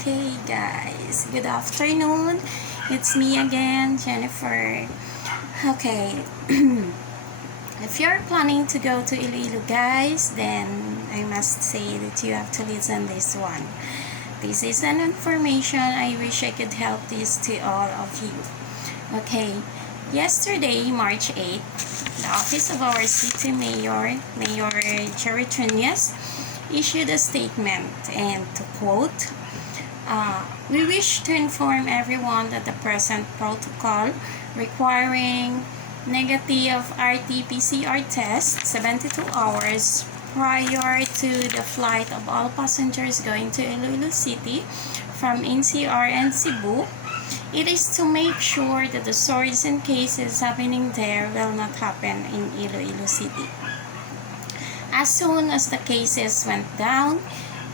Hey guys, good afternoon. It's me again, Jennifer. Okay, if you're planning to go to Iloilo, guys, then I must say that you have to listen this one. This is an information I wish I could help this to all of you. Okay, yesterday, March 8th, the office of our city Mayor Jerry Trinas, issued a statement, and to quote, we wish to inform everyone that the present protocol requiring negative RT-PCR test 72 hours prior to the flight of all passengers going to Iloilo City from NCR and Cebu. It is to make sure that the stories and cases happening there will not happen in Iloilo City. As soon as the cases went down,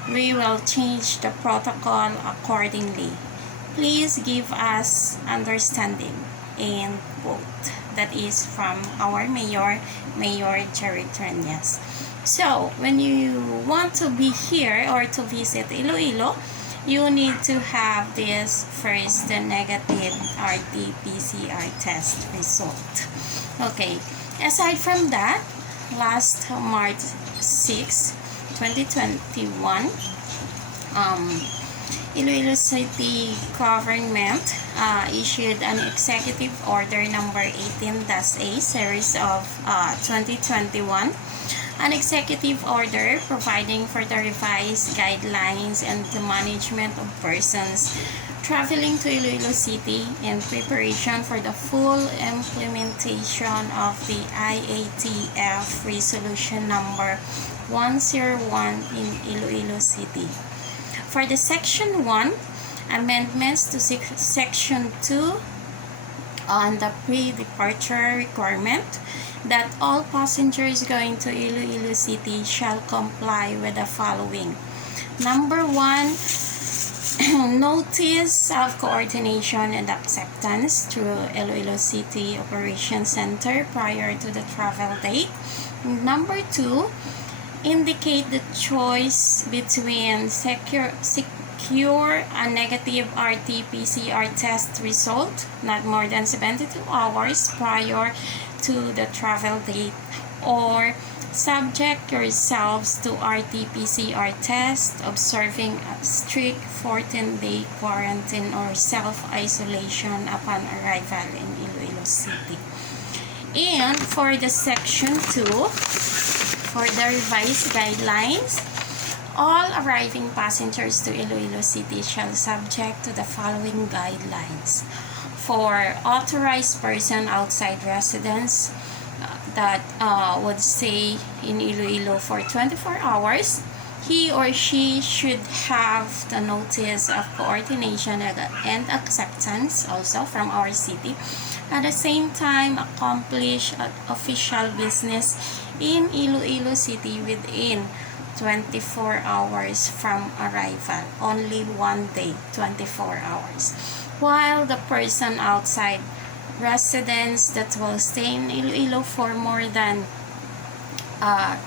we will change the protocol accordingly. Please give us understanding. And quote. That is from our Mayor Jerry Trinas. So, when you want to be here or to visit Iloilo, you need to have this first, the negative RT-PCR test result. Okay, aside from that, last March 6, 2021, Iloilo City Government issued an executive order number 18-A series of 2021, an executive order providing for the revised guidelines and the management of persons traveling to Iloilo City in preparation for the full implementation of the IATF Resolution number 101 in Iloilo City. For the Section 1, amendments to Section 2 on the pre-departure requirement that all passengers going to Iloilo City shall comply with the following. Number 1, notice of coordination and acceptance through Iloilo City Operations Center prior to the travel date. Number 2, indicate the choice between secure a negative RT-PCR test result not more than 72 hours prior to the travel date, or subject yourselves to RT-PCR test, observing a strict 14-day quarantine or self-isolation upon arrival in Iloilo City. And for the Section 2, for the revised guidelines, all arriving passengers to Iloilo City shall subject to the following guidelines. For authorized person outside residence that would stay in Iloilo for 24 hours, he or she should have the notice of coordination and acceptance also from our city. At the same time, accomplish official business in Iloilo City within 24 hours from arrival. Only one day, 24 hours. While the person outside residence that will stay in Iloilo for more than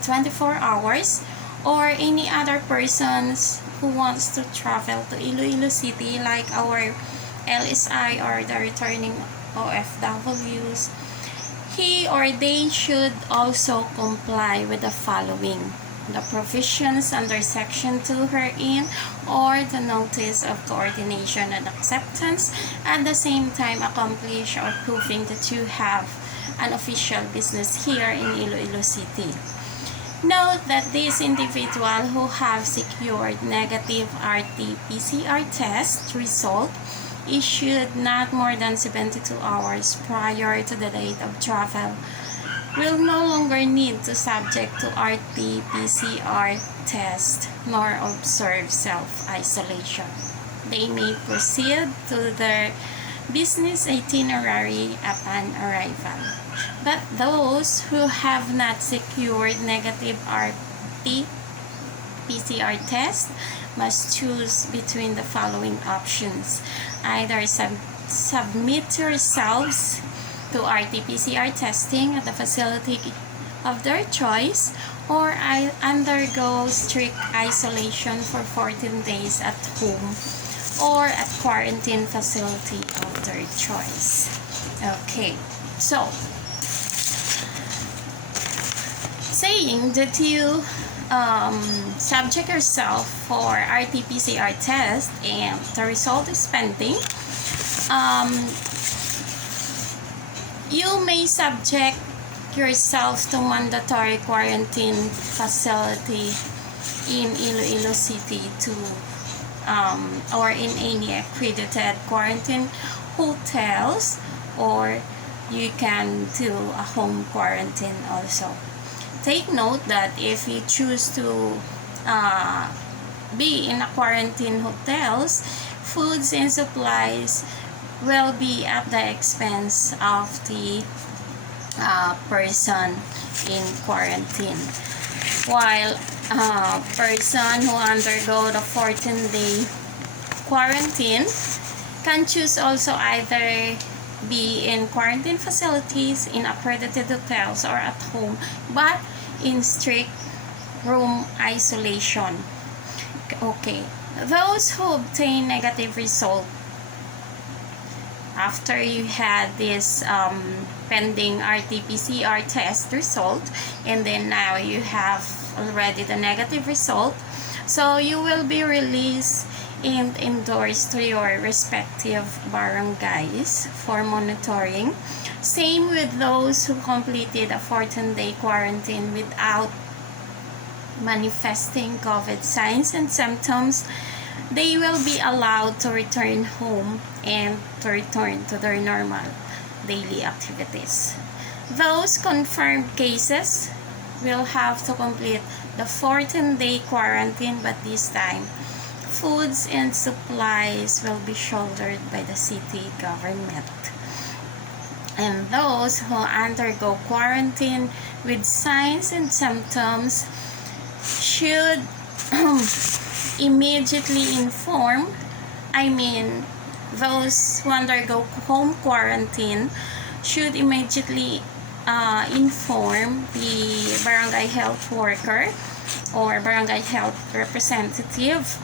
24 hours, or any other persons who wants to travel to Iloilo City, like our LSI or the returning OFWs, he or they should also comply with the following: the provisions under Section 2 herein, or the notice of coordination and acceptance, at the same time accomplish or proving that you have an official business here in Iloilo City. Note that these individuals who have secured negative RT-PCR test result issued not more than 72 hours prior to the date of travel will no longer need to subject to RT-PCR test nor observe self-isolation. They may proceed to their business itinerary upon arrival. But those who have not secured negative RT-PCR test must choose between the following options: either submit yourselves to RT-PCR testing at the facility of their choice, or undergo strict isolation for 14 days at home or a quarantine facility of their choice. Okay, so saying that you subject yourself for RT-PCR test and the result is pending, you may subject yourself to mandatory quarantine facility in Iloilo City to or in any accredited quarantine hotels, or you can do a home quarantine also. Take note that if you choose to be in a quarantine hotels, foods and supplies will be at the expense of the person in quarantine, while person who undergo the 14-day quarantine can choose also either be in quarantine facilities, in accredited hotels, or at home, but in strict room isolation. Okay, those who obtain negative result after you had this pending RT-PCR test result, and then now you have already the negative result, so you will be released and endorsed to your respective barangays for monitoring. Same with those who completed a 14-day quarantine without manifesting COVID signs and symptoms. They will be allowed to return home and to return to their normal daily activities. Those confirmed cases will have to complete the 14-day quarantine, but this time foods and supplies will be shouldered by the city government. And those who undergo quarantine with signs and symptoms should immediately inform, those who undergo home quarantine should immediately inform the barangay health worker or barangay health representative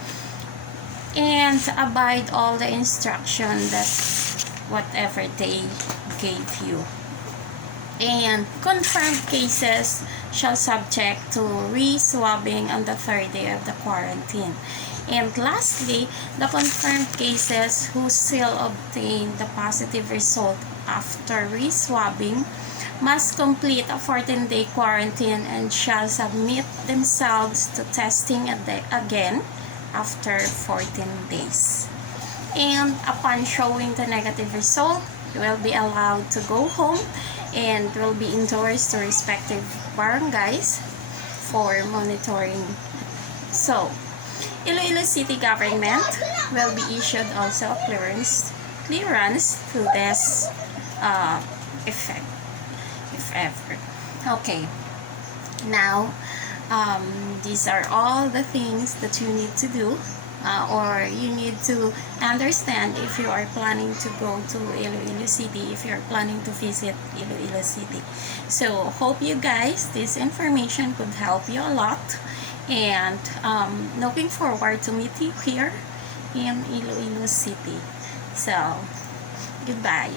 and abide all the instruction that whatever they gave you. And confirmed cases shall subject to re-swabbing on the third day of the quarantine. And lastly, the confirmed cases who still obtain the positive result after re-swabbing must complete a 14-day quarantine and shall submit themselves to testing again after 14 days. And upon showing the negative result, you will be allowed to go home and will be endorsed to respective barangays for monitoring. So, Iloilo City Government will be issued also a clearance to this effect, if ever. Okay, now these are all the things that you need to do or you need to understand if you are planning to go to Iloilo City, if you are planning to visit Iloilo City. So hope you guys, this information could help you a lot, and looking forward to meet you here in Iloilo City. So goodbye.